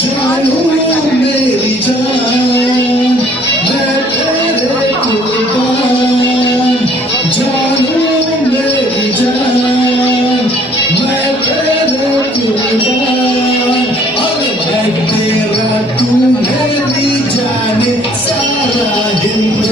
जानू मेरी जान मैं तेरे कुर्बान जानू मेरी जान मैं तेरे कुर्बान और मैं तेरा तू मेरी जान सारा हिंदुस्तान